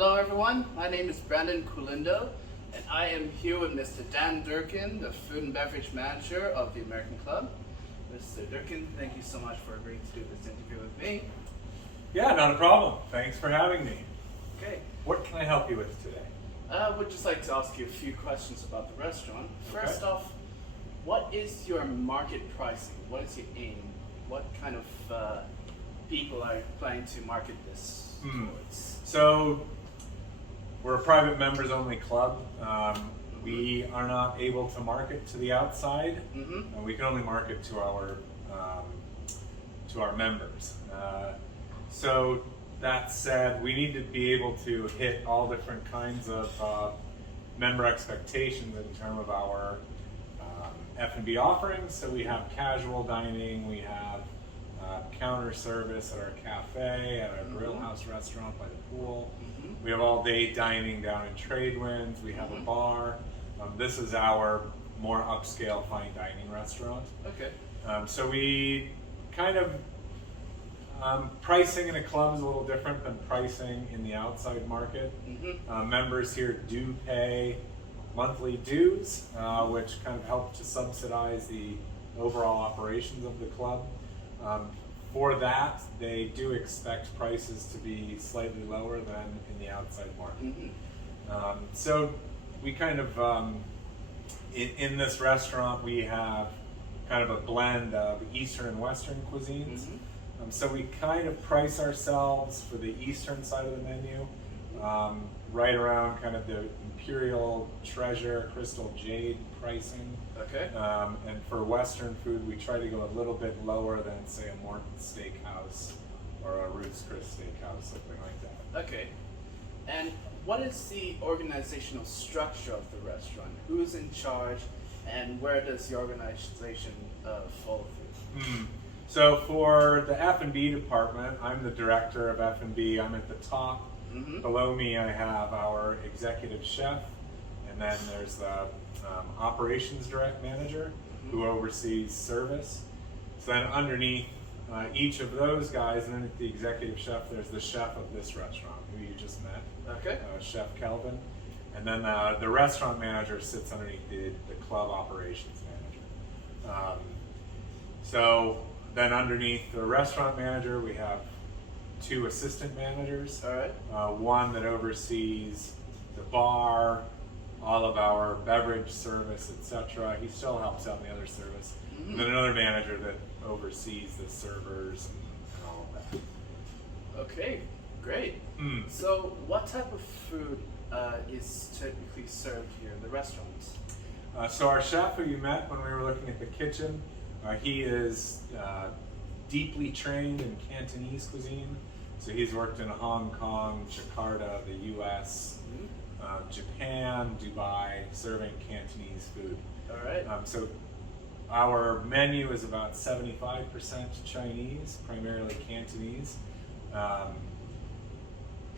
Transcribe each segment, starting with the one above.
Hello everyone, my name is Brandon Kulindo and I am here with Mr. Dan Durkin, the Food and Beverage Manager of the American Club. Mr. Durkin, thank you so much for agreeing to do this interview with me. Yeah, not a problem. Thanks for having me. Okay. What can I help you with today? I would just like to ask you a few questions about the restaurant. Okay. First off, what is your market pricing? What is your aim? What kind of people are you planning to market this towards? So, we're a private members only club. We are not able to market to the outside. We can only market to our members. So that said, we need to be able to hit all different kinds of member expectations in terms of our F&B offerings. So we have casual dining, we have counter service at our cafe, at our grill house restaurant by the pool. We have all day dining down in Tradewinds. We have a bar. This is our more upscale fine dining restaurant. Okay. So we kind of, pricing in a club is a little different than pricing in the outside market. Members here do pay monthly dues, which kind of help to subsidize the overall operations of the club. For that, they do expect prices to be slightly lower than in the outside market. So we kind of, in this restaurant, we have kind of a blend of Eastern and Western cuisines. So we kind of price ourselves for the Eastern side of the menu, right around kind of the Imperial Treasure, Crystal Jade pricing. Okay. And for Western food, we try to go a little bit lower than, say, a Morton Steakhouse or a Ruth's Chris Steakhouse, something like that. Okay. And what is the organizational structure of the restaurant? Who's in charge, and where does the organization fall through? So for the F&B department, I'm the director of F&B. I'm at the top. Below me, I have our executive chef, and then there's the operations direct manager who oversees service. So then underneath each of those guys, and then at the executive chef, there's the chef of this restaurant who you just met, Chef Kelvin. And then the restaurant manager sits underneath the club operations manager. So then underneath the restaurant manager, we have two assistant managers. All right. One that oversees the bar, all of our beverage service, etc. He still helps out in the other service. And then another manager that oversees the servers and all of that. Okay, great. So what type of food is typically served here in the restaurants? So our chef who you met when we were looking at the kitchen, he is deeply trained in Cantonese cuisine. So he's worked in Hong Kong, Jakarta, the US, Japan, Dubai, serving Cantonese food. All right. So our menu is about 75% Chinese, primarily Cantonese,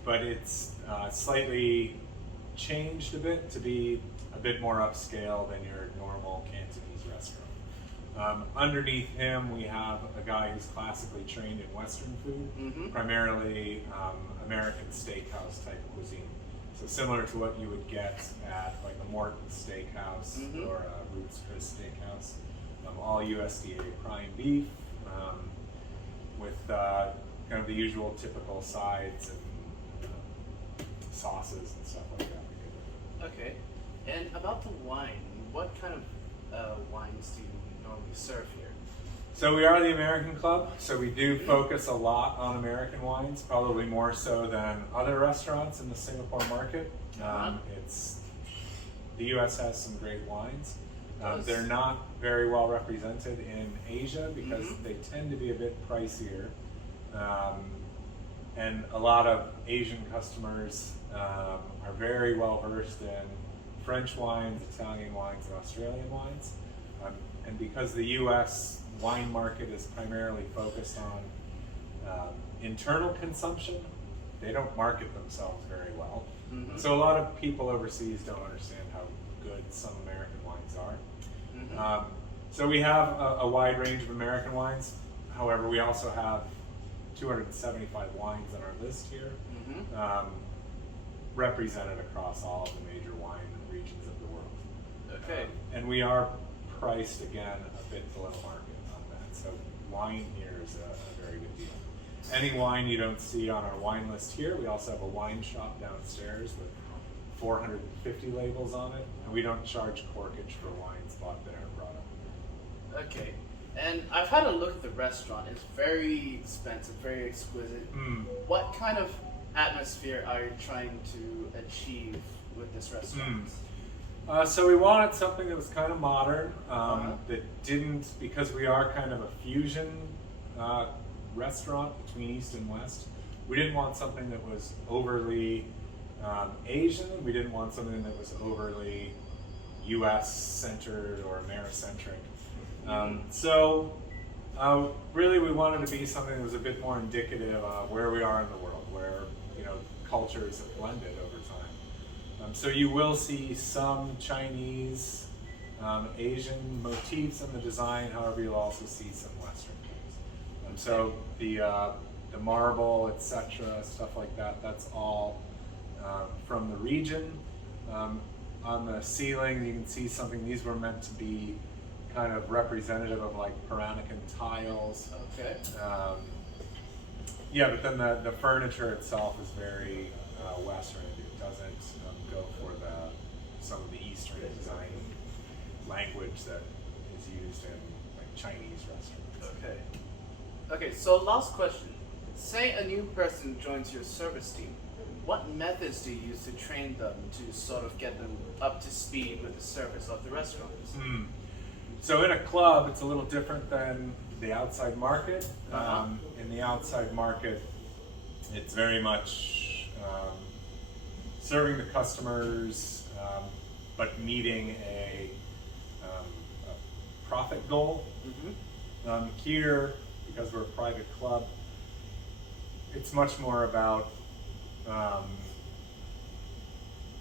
but it's slightly changed a bit to be a bit more upscale than your normal Cantonese restaurant. Underneath him, we have a guy who's classically trained in Western food, primarily American steakhouse type cuisine. So similar to what you would get at like a Morton Steakhouse or a Ruth's Chris Steakhouse. All USDA prime beef with kind of the usual typical sides and sauces and stuff like that. Okay. And about the wine, what kind of wines do you normally serve here? So we are the American Club, so we do focus a lot on American wines, probably more so than other restaurants in the Singapore market. The US has some great wines. They're not very well represented in Asia because they tend to be a bit pricier. And a lot of Asian customers are very well versed in French wines, Italian wines, and Australian wines. And because the US wine market is primarily focused on internal consumption, they don't market themselves very well. So a lot of people overseas don't understand how good some American wines are. So we have a wide range of American wines. However, we also have 275 wines on our list here. represented across all of the major wine regions of the world. Okay. And we are priced, again, a bit below market on that. So wine here is a very good deal. Any wine you don't see on our wine list here, we also have a wine shop downstairs with 450 labels on it, and we don't charge corkage for wines bought there and brought up. Okay. And I've had a look at the restaurant. It's very expensive, very exquisite. What kind of atmosphere are you trying to achieve with this restaurant? So we wanted something that was kind of modern, that didn't, because we are kind of a fusion restaurant between East and West, we didn't want something that was overly Asian. We didn't want something that was overly U.S. centered or Americentric. So really we wanted to be something that was a bit more indicative of where we are in the world, where, you know, cultures have blended over time. So you will see some Chinese, Asian motifs in the design. However, you'll also see some Western things. So the marble, etc., stuff like that, that's all from the region. On the ceiling, you can see something. These were meant to be kind of representative of like Peranakan tiles. Okay. Yeah, but then the furniture itself is very Western. It doesn't go for some of the Eastern design language that is used in like Chinese restaurants. Okay. Okay, so last question. Say a new person joins your service team. What methods do you use to train them to sort of get them up to speed with the service of the restaurant? So in a club, it's a little different than the outside market. In the outside market, it's very much serving the customers, but meeting a profit goal. Here, because we're a private club, it's much more about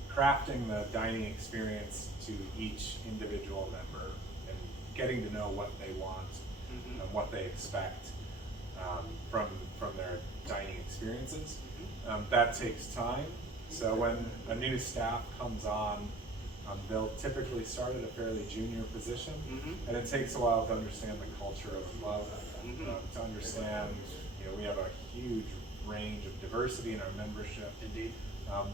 crafting the dining experience to each individual member and getting to know what they want and what they expect from their dining experiences. That takes time. So when a new staff comes on, they'll typically start at a fairly junior position, and it takes a while to understand the culture of the club, to understand, you know, we have a huge range of diversity in our membership. Indeed.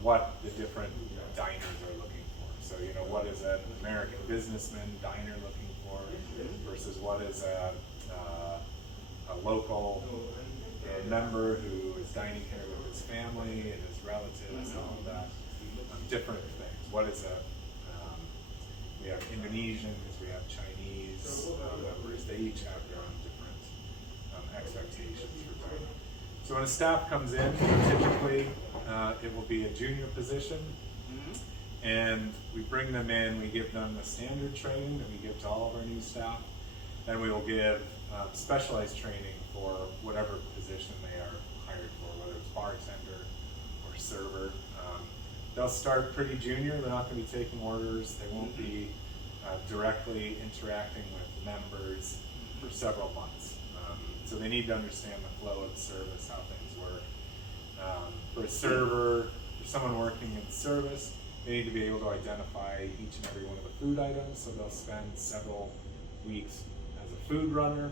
What the different diners are looking for. So, you know, what is an American businessman diner looking for versus what is a local member who is dining here with his family and his relatives and all of that. Different things. What is we have Indonesian, because we have Chinese members. They each have their own different expectations for dining. So when a staff comes in, typically it will be a junior position, and we bring them in, we give them the standard training that we give to all of our new staff, then we will give specialized training for whatever position they are hired for, whether it's bartender or server. They'll start pretty junior, they're not going to be taking orders, they won't be directly interacting with members for several months. So they need to understand the flow of service, how things work. For a server, for someone working in service, they need to be able to identify each and every one of the food items, so they'll spend several weeks as a food runner.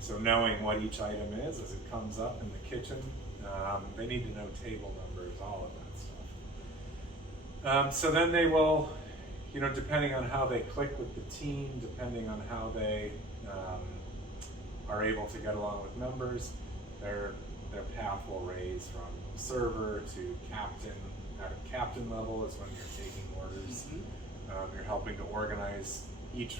So knowing what each item is as it comes up in the kitchen, they need to know table numbers, all of that stuff. So then they will, you know, depending on how they click with the team, depending on how they are able to get along with members, their path will raise from server to captain. At a captain level is when you're taking orders. You're helping to organize. Each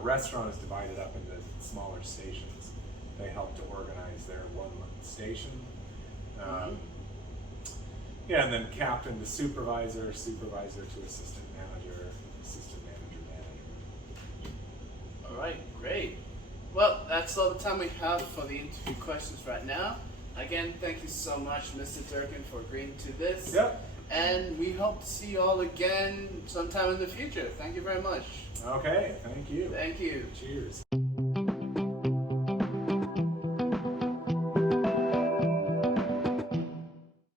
restaurant is divided up into smaller stations. They help to organize their one station. Yeah, and then captain to supervisor, supervisor to assistant manager, assistant manager. All right, great. Well, that's all the time we have for the interview questions right now. Again, thank you so much, Mr. Durkin, for agreeing to this. Yep. And we hope to see you all again sometime in the future. Thank you very much. Okay, thank you. Thank you. Cheers.